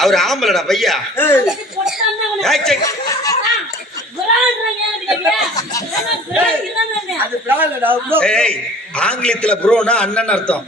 அவர் ஆம்பளடா பையா. ஆங்கிலத்துல ப்ரோனா அண்ணன் அர்த்தம்.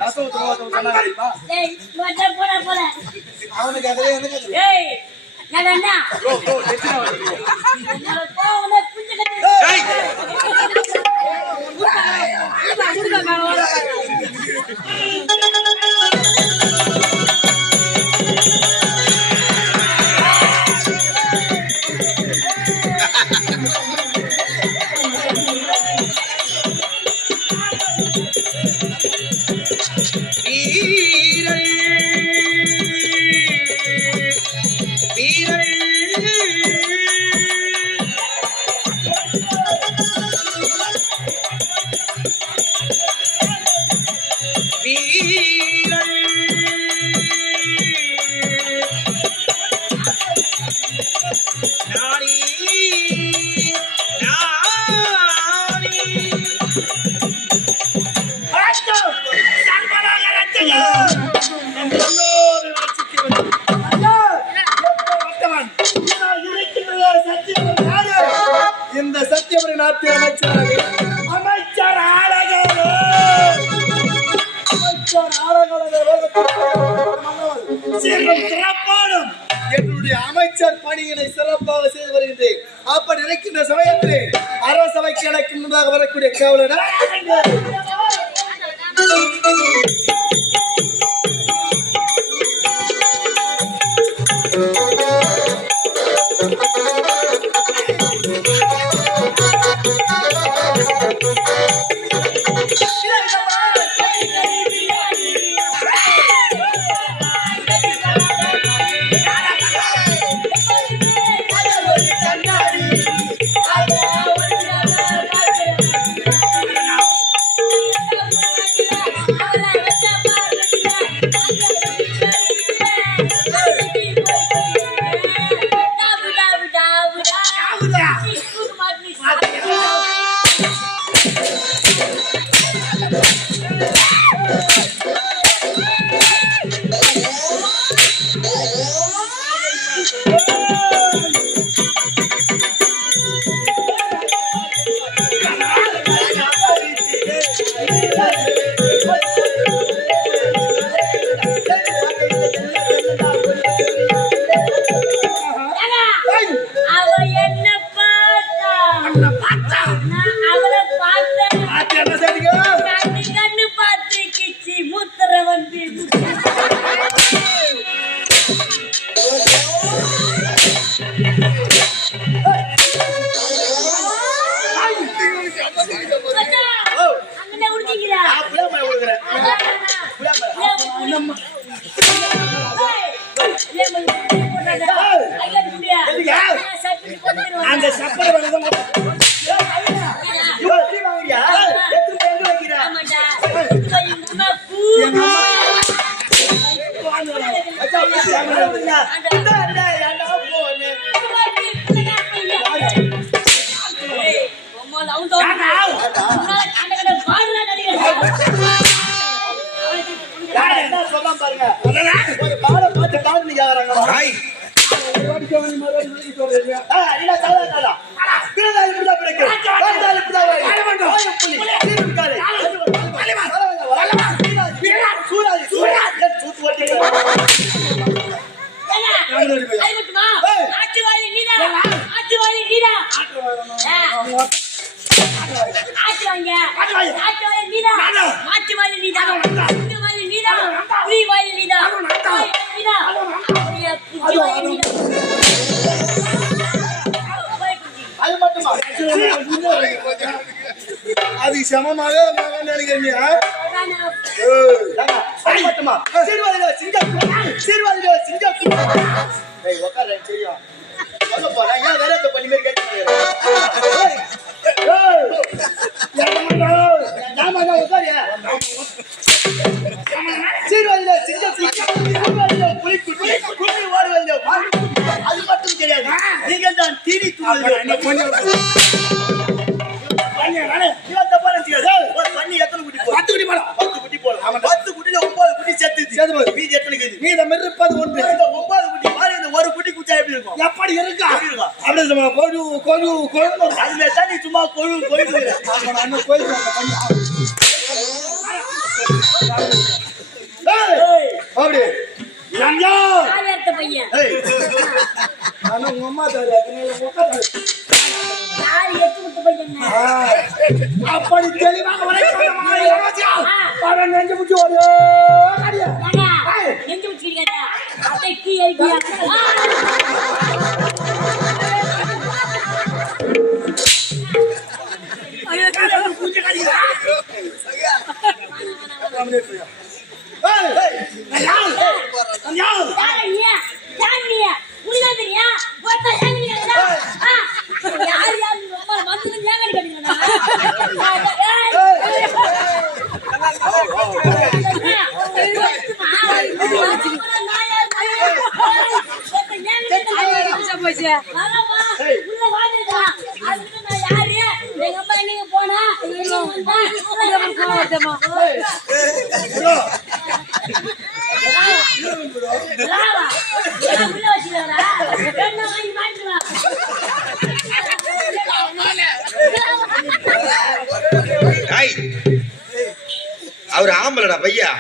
இந்த சத்தியபுரி நாட்டு அமைச்சர் சிறப்பாடும் என்னுடைய அமைச்சர் பணியினை சிறப்பாக செய்து வருகின்றேன். அப்படி நினைக்கின்ற சமயத்தில் அரசவைக்கு எனக்கு முன்பாக வரக்கூடிய காவலர் அந்த சப்பரை அது மட்டுமா அது சமமாக நினைக்கிறீங்க அது மட்டுமா சீர்வாதில சிங்கம் சீர்வாதில சிங்கம் உட்கார தெரியும் சொல்ல போறேன் ஏன் வேற பண்ணி மாதிரி கேட்டு சீர்வாதில சிங்கம் புலி ஓடுவதில்லை அது மட்டும் தெரியாது நீங்கள் தான் தீனி ஒரு குட்டி குச்சா எப்படி இருக்கும் எப்படி இருக்கா அதுல தண்ணி சும்மா கொழு கோயில் அப்படி உங்க அம்மா அப்படி தெளிவாக நெஞ்சு முச்சு அவர் ஆம்பளடா பையா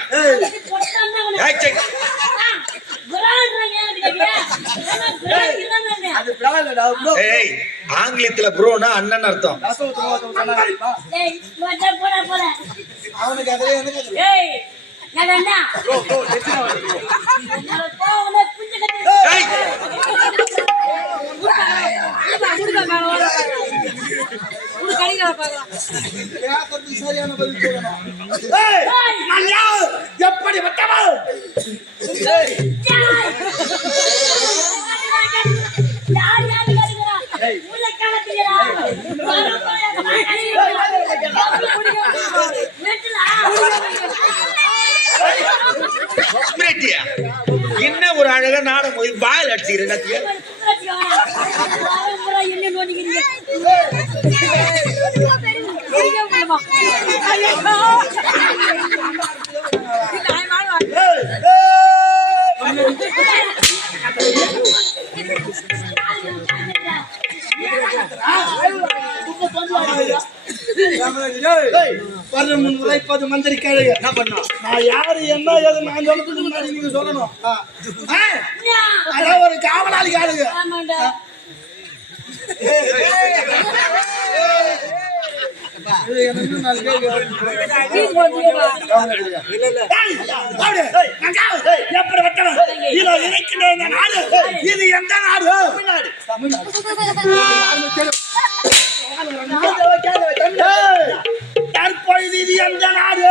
ஆங்கிலத்துல ப்ரோனா அண்ணன் அர்த்தம் அவனுக்கு அதே சரியான பதில் எப்படி என்ன ஒரு அழகா நாடம் போய் வாயில் அடிச்சுக்கிறேன் மந்திரிக்காரு என்ன பண்ணா நான் யாரு என்ன ஏது நான் சொல்றதுக்கு முன்னாடி நீங்க சொல்லணும் அதான் ஒரு காவலாளி காடுங்க இது எந்த நாடு தற்பொழுது இது எந்த நாடு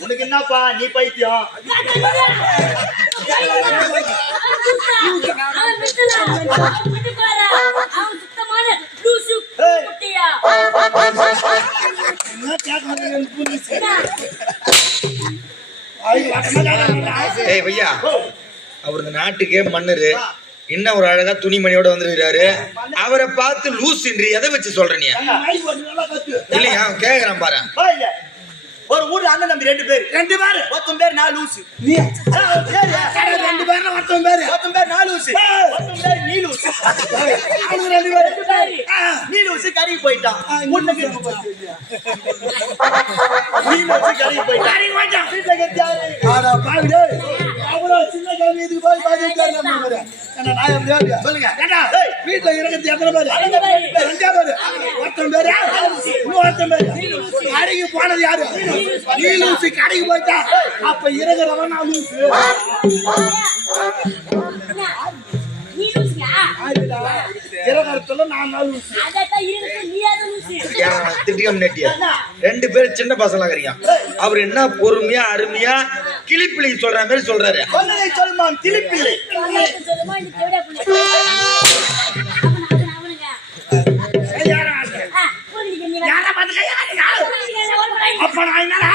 உனக்கு என்னப்பா நீ பைத்தியம் ஏய் பையா அவர் இந்த நாட்டுக்கே மன்னரு இன்னும் ஒரு அழகா துணிமணியோட வந்துருக்காரு அவரை பார்த்து லூசுன்றி எதை வச்சு சொல்ற நீ இல்லையா கேக்குறான் பாரு ஒரு ஊர்ல அண்ணன் தம்பி ரெண்டு பேர் ஒருத்தன் பேர் நான் லூசு ரெண்டு பேர்ல ஒருத்தன் பேர் நான் லூசு ஒருத்தன் பேர் நீ லூசு அவங்க ரெண்டு பேர் நீ லூசு கறி போயிட்டான் முன்னுக்கு நீ லூசு கறி போயிட்டான் வீட்டுல கெட்டாரு ஆடா பாவி டேய் அவ்வளவு சின்ன கறி இதுக்கு போய் பாதிக்காரு நம்ம என்ன நாயம் சொல்லுங்க வீட்டுல இறங்கி எத்தனை பேர் ரெண்டு பேர் ஒருத்தன் பேர் ஒருத்தன் பேரு கடைக்கு போனது யாரு? நீ லூசு. கடைக்கு போயிட்டா அப்ப இருக்கிறவன் நான் லூசு. ரெண்டு பேரும் சின்ன பசங்களா இருக்கீங்க. அவர் என்ன பொறுமையா அருமையா கிளிப்பிள்ளை சொல்ற மாதிரி சொல்றாரு. சொல்லுமான் கிளிப்பிள்ளை. அப்ப நான் என்னடா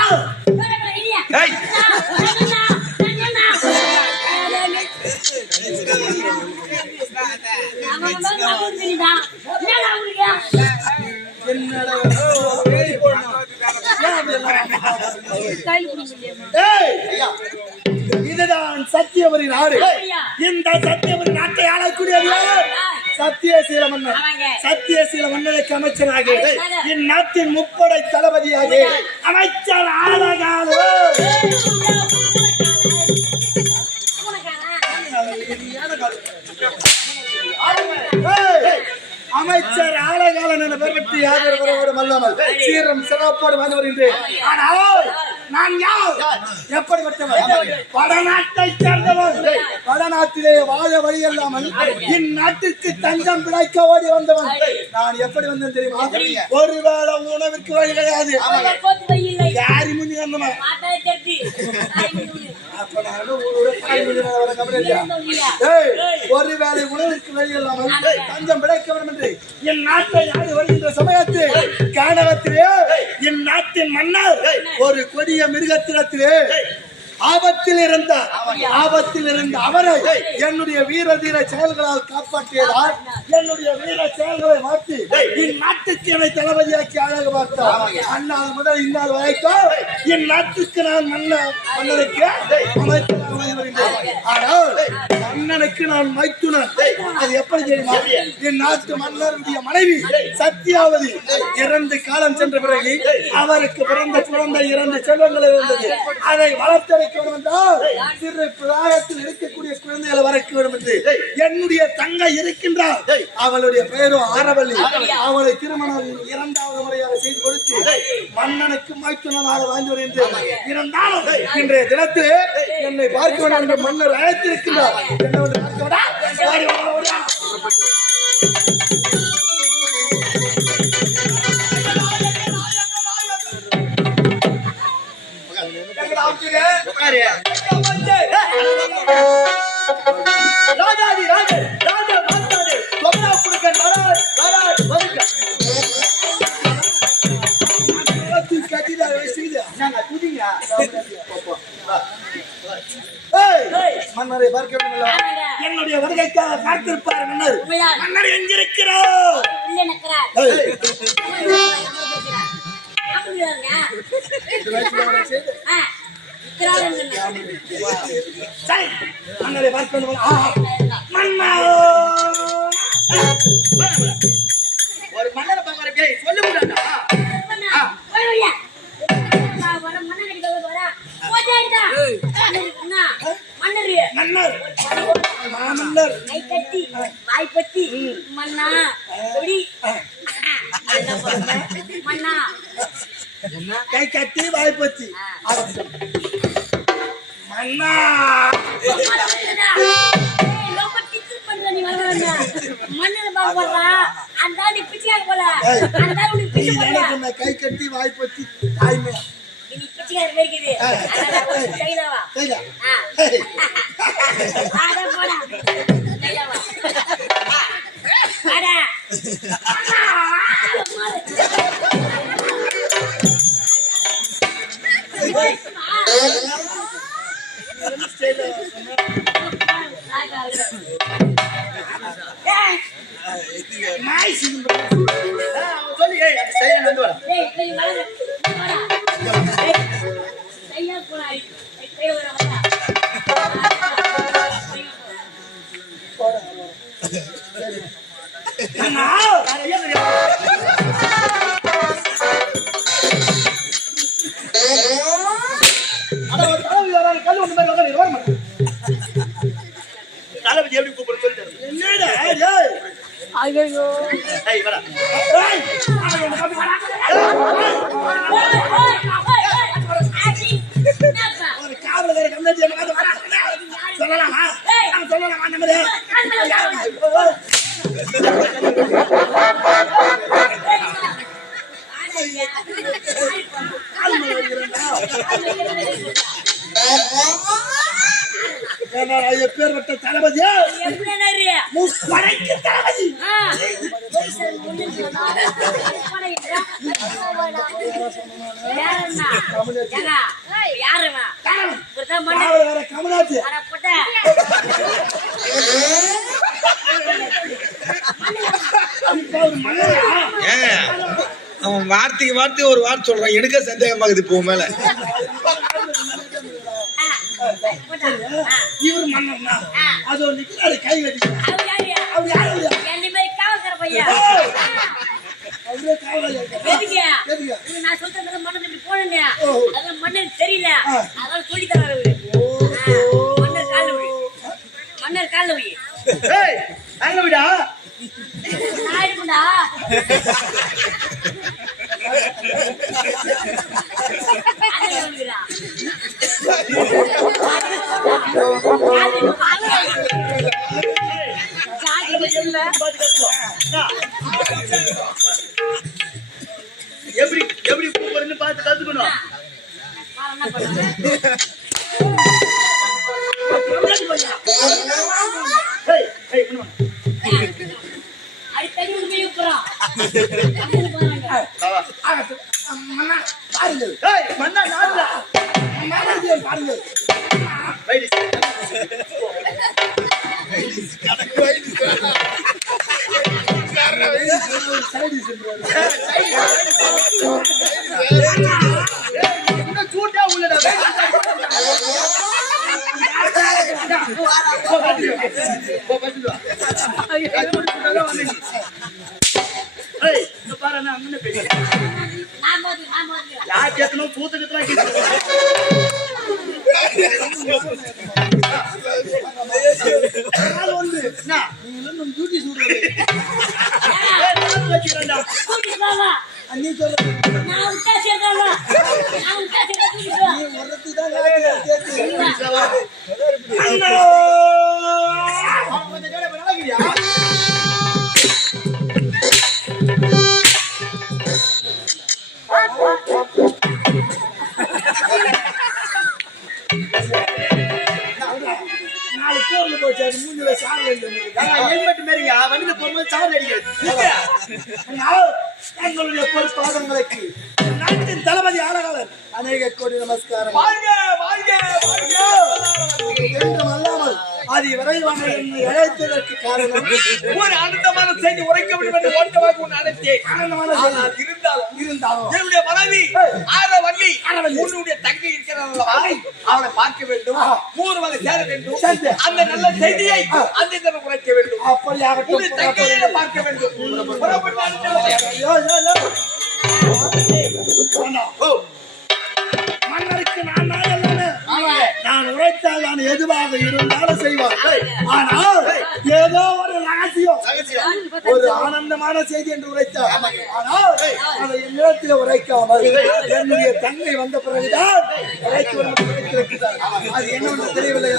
இதுதான் சத்தியவரி நாடு. இந்த சத்தியவரி நாட்டை ஆளக்கூடியது சத்தியசீல மன்னர். சத்தியசீல மன்னருக்கு அமைச்சராக இந்நாட்டின் முப்படை தளபதியாக அமைச்சர் ஆளகாலோ அமைச்சர் ஆலகாலன் என பெயர் பெற்று யாதொரு அல்லாமல் சீரம் சிறப்போடு வந்து வருகின்றேன். ஆனால் நான் யார்? எப்படிப்பட்டவன்? வடநாட்டை சேர்ந்தவன். வடநாட்டிலே வாழ வழி இல்லாமல் இந்நாட்டிற்கு தஞ்சம் பிழைக்க ஓடி வந்தவன். நான் எப்படி வந்தேன் தெரியுமா? ஒருவேளை உணவிற்கு வழி கிடையாது. யாரி முந்தி வந்தவன். ஒருவேளை உணவிற்கு வழி இல்லாமல் தஞ்சம் பிழைக்க வேண்டும் என்று என் நாட்டை ஆடி வருகின்ற சமயத்தில் காணவத்திலே என் நாட்டின் மன்னர் ஒரு கொடிய மிருகத்தினத்திலே ஆபத்தில் இருந்தார். ஆபத்தில் இருந்த அவரை என்னுடைய வீர தீர செயல்களால் காப்பாற்றியதால் என்னுடைய வீர செயல்களை மாற்றி இந்நாட்டுக்கு என்னை தளபதியாக்கி அழகு பார்த்தார். அந்நாள் முதல் இந்நாள் வரைக்கும் இந்நாட்டுக்கு நான் மன்னனுக்கு ஆனால் மன்னனுக்கு நான் மைத்துனன். அது எப்படி தெரியுமா? என் நாட்டு மன்னருடைய மனைவி சத்தியாவதி இறந்து காலம் சென்ற பிறகு அவருக்கு பிறந்த குழந்தை 2 செல்வங்கள் இருந்தது. அதை வளர்த்தெடுக்க வேண்டும் என்றால் சிறு பிராயத்தில் இருக்கக்கூடிய குழந்தைகளை வளர்க்க வேண்டும் என்று என்னுடைய தங்கை இருக்கின்றார். அவளுடைய பெயரோ ஆரவல்லி. அவளை திருமணம் 2வது முறையாக செய்து கொடுத்து மன்னனுக்கு மைத்துனனாக வாழ்ந்து வருகின்றேன். இருந்தாலும் இன்றைய தினத்திலே என்னை பார்க்க வேண்டும் என்று மன்னர் அழைத்திருக்கின்றார். என்னவென்று பார்க்க ராஜாதி ராஜா ராஜா மாத்தாதே தொமரா புடுக்கன் வரார் வரார் வருக அது கட்டிடா வெசிடா நான் குடிங்க ஏய் மன்னரை பார்க்க வேண்டும். என்னுடைய வருகைக்காக காத்திருப்பார் மன்னர். மன்னர் எங்க இருக்கிறார்? உள்ளே நிற்கிறார். மன்னரை பார்க்க வேண்டும். ஒரு மன்னரை பார்க்க சொல்லு மன்னர் மன்னர் கை கட்டி வாய்ப்பத்தி மன்னா மன்னா கை கட்டி வாய்ப்பத்தி மன்னா கை கட்டி வாய்ப்பத்தி தாய்மை ஒரு காவலரை கம்மியாச்சு சொல்லலாமா சொல்லலாமா நம்மளே எப்பேற்பட்ட தளபதியா தளபதி கமலாச்சு அவன் வார்த்தைக்கு வார்த்தை ஒரு வார்த்தை சொல்றான். எனக்கு சந்தேகமாகுது இப்போ மேல. இவர் மன்னர்னா அது நிக்கிறாரு கை வெட்டி தெரியல அதான் சொல்லி தராரு மன்னர் கால விடா எப்படி எப்படி கூப்பிடுன்னு பார்த்து கத்துக்கணும். மன்னா நாடுல பாருங்க சூட்டா உள்ளடா எங்களுடைய பொறுப்பாதங்களுக்கு நாட்டின் தளபதி ஆளகாலர் அநேக கோடி நமஸ்காரம். அல்லாமல் அது விரைவான என்னை அழைத்ததற்கு காரணம் ஒரு ஆனந்தமான செய்தி உரைக்க வேண்டும் என்று ஓட்டமாக ஒன்று அழைத்தேன். ஆனந்தமான செய்தி இருந்தாலும் என்னுடைய மனைவி ஆரவல்லி உன்னுடைய தங்கை இருக்கிறார்கள், அவளை பார்க்க வேண்டும், மூர்வதை சேர வேண்டும், அந்த நல்ல செய்தியை அந்த தினம் உரைக்க வேண்டும். அப்படியாகட்டும், தங்கையை பார்க்க வேண்டும். மன்னருக்கு நான் நான் உரைத்தால் நான் எதுவாக இருந்தாலும் செய்வார். ஆனால் ஏதோ ஒரு ரகசியம், ஒரு ஆனந்தமான செய்தி என்று உரைத்தார். ஆனால் அதை என்னிடத்தில் உரைக்காமல் என்னுடைய தங்கை வந்த பிறகுதான் உரைக்கிறார். அது என்னவென்று தெரியவில்லை.